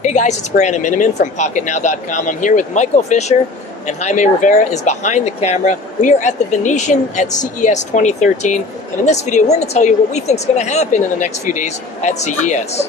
Hey guys, it's Brandon Miniman from PocketNow.com. I'm here with Michael Fisher, and Jaime Rivera is behind the camera. We are at the Venetian at CES 2013, and in this video we're going to tell you what we think is going to happen in the next few days at CES.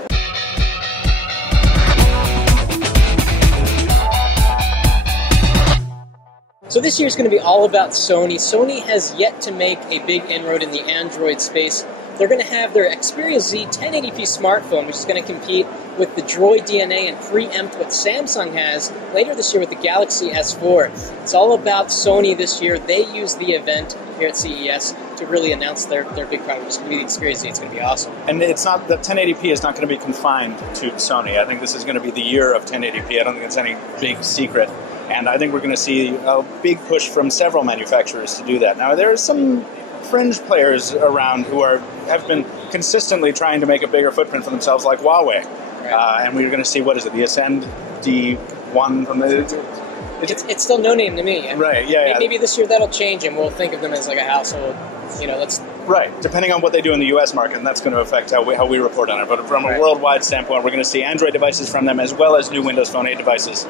So this year is going to be all about Sony. Sony has yet to make a big inroad in the Android space. They're going to have their Xperia Z 1080p smartphone, which is going to compete with the Droid DNA and preempt what Samsung has later this year with the Galaxy S4. It's all about Sony this year. They use the event here at CES to really announce their big product. It's going to be the Xperia Z. It's going to be awesome. And it's not, the 1080p is not going to be confined to Sony. I think this is going to be the year of 1080p. I don't think it's any big secret. And I think we're going to see a big push from several manufacturers to do that. Now, there are some fringe players around who have been consistently trying to make a bigger footprint for themselves, like Huawei. Right. And we're going to see, what is it, the Ascend D1 from the... It's still no name to me. Right, yeah. Maybe this year that'll change and we'll think of them as like a household, let's... Right, depending on what they do in the U.S. market, and that's going to affect how we report on it. But from a worldwide standpoint, we're going to see Android devices from them, as well as new Windows Phone 8 devices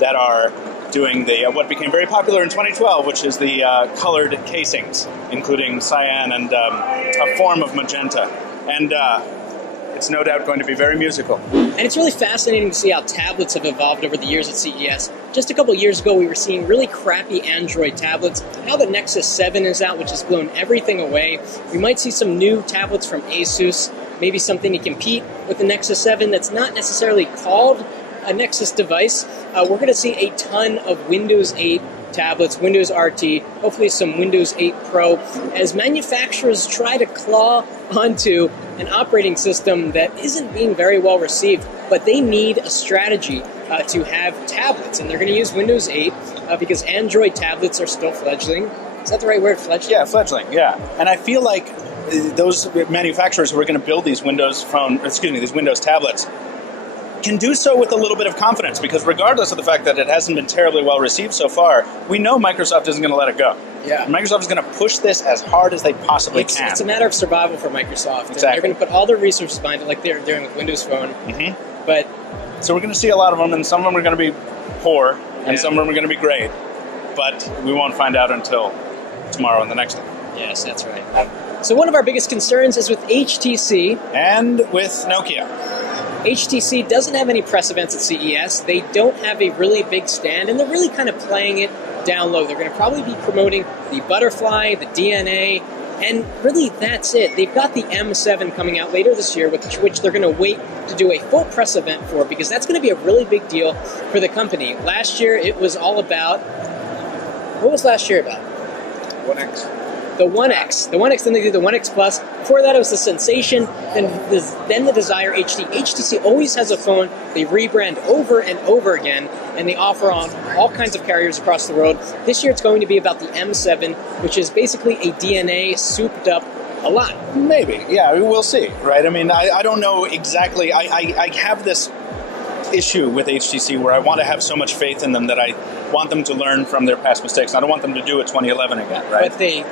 that are doing the what became very popular in 2012, which is the colored casings, including cyan and a form of magenta. And it's no doubt going to be very musical. And it's really fascinating to see how tablets have evolved over the years at CES. Just a couple years ago, we were seeing really crappy Android tablets. Now the Nexus 7 is out, which has blown everything away. We might see some new tablets from Asus, maybe something to compete with the Nexus 7 that's not necessarily called a Nexus device. We're going to see a ton of Windows 8 tablets, Windows RT, hopefully some Windows 8 Pro, as manufacturers try to claw onto an operating system that isn't being very well received, but they need a strategy to have tablets, and they're going to use Windows 8 because Android tablets are still fledgling. Is that the right word, fledgling? Yeah, fledgling, yeah. And I feel like those manufacturers who are going to build these Windows tablets can do so with a little bit of confidence, because regardless of the fact that it hasn't been terribly well received so far, we know Microsoft isn't going to let it go. Yeah. Microsoft is going to push this as hard as they possibly can. It's a matter of survival for Microsoft. Exactly. And they're going to put all their resources behind it, like they're doing with Windows Phone. Mm-hmm. But so we're going to see a lot of them, and some of them are going to be poor, and some of them are going to be great. But we won't find out until tomorrow and the next day. Yes, that's right. So one of our biggest concerns is with HTC. And with Nokia. HTC doesn't have any press events at CES. They don't have a really big stand, and they're really kind of playing it down low. They're going to probably be promoting the Butterfly, the DNA, and really that's it. They've got the M7 coming out later this year, which they're going to wait to do a full press event for, because that's going to be a really big deal for the company. Last year it was all about... What was last year about? One X. The One X. The One X, then they did the One X Plus. Before that, it was the Sensation, then the Desire HD. HTC always has a phone they rebrand over and over again, and they offer on all kinds of carriers across the world. This year, it's going to be about the M7, which is basically a DNA souped up a lot. Maybe, yeah, we'll see, right? I mean, I don't know exactly. I have this issue with HTC where I want to have so much faith in them that I want them to learn from their past mistakes. I don't want them to do it 2011 again, right? But they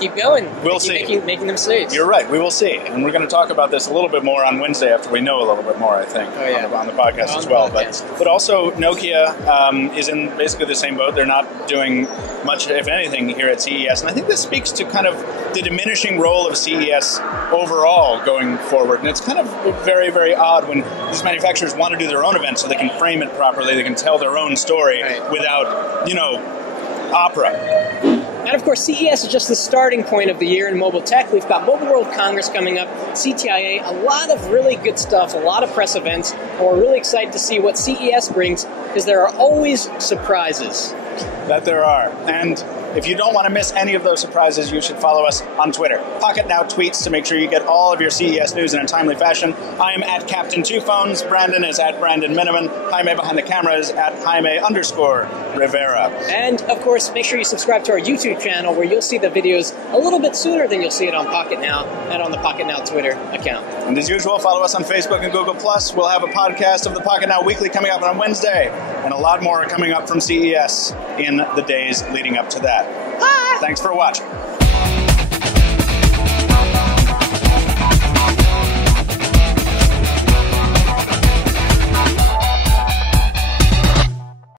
keep going. We'll see. Making them mistakes. You're right. We will see. And we're going to talk about this a little bit more on Wednesday after we know a little bit more, I think, on the podcast as well. But also, Nokia is in basically the same boat. They're not doing much, if anything, here at CES. And I think this speaks to kind of the diminishing role of CES overall going forward. And it's kind of very, very odd when these manufacturers want to do their own event so they can frame it properly, they can tell their own story without, opera. And of course, CES is just the starting point of the year in mobile tech. We've got Mobile World Congress coming up, CTIA, a lot of really good stuff, a lot of press events, and we're really excited to see what CES brings, because there are always surprises. That there are. And if you don't want to miss any of those surprises, you should follow us on Twitter. Pocket Now tweets to make sure you get all of your CES news in a timely fashion. I am at Captain Two Phones. Brandon is at Brandon Miniman. Jaime behind the camera is at Jaime_Rivera. And, of course, make sure you subscribe to our YouTube channel, where you'll see the videos a little bit sooner than you'll see it on Pocket Now and on the Pocket Now Twitter account. And as usual, follow us on Facebook and Google+. We'll have a podcast of the Pocket Now Weekly coming up on Wednesday, and a lot more coming up from CES in the days leading up to that. Thanks for watching.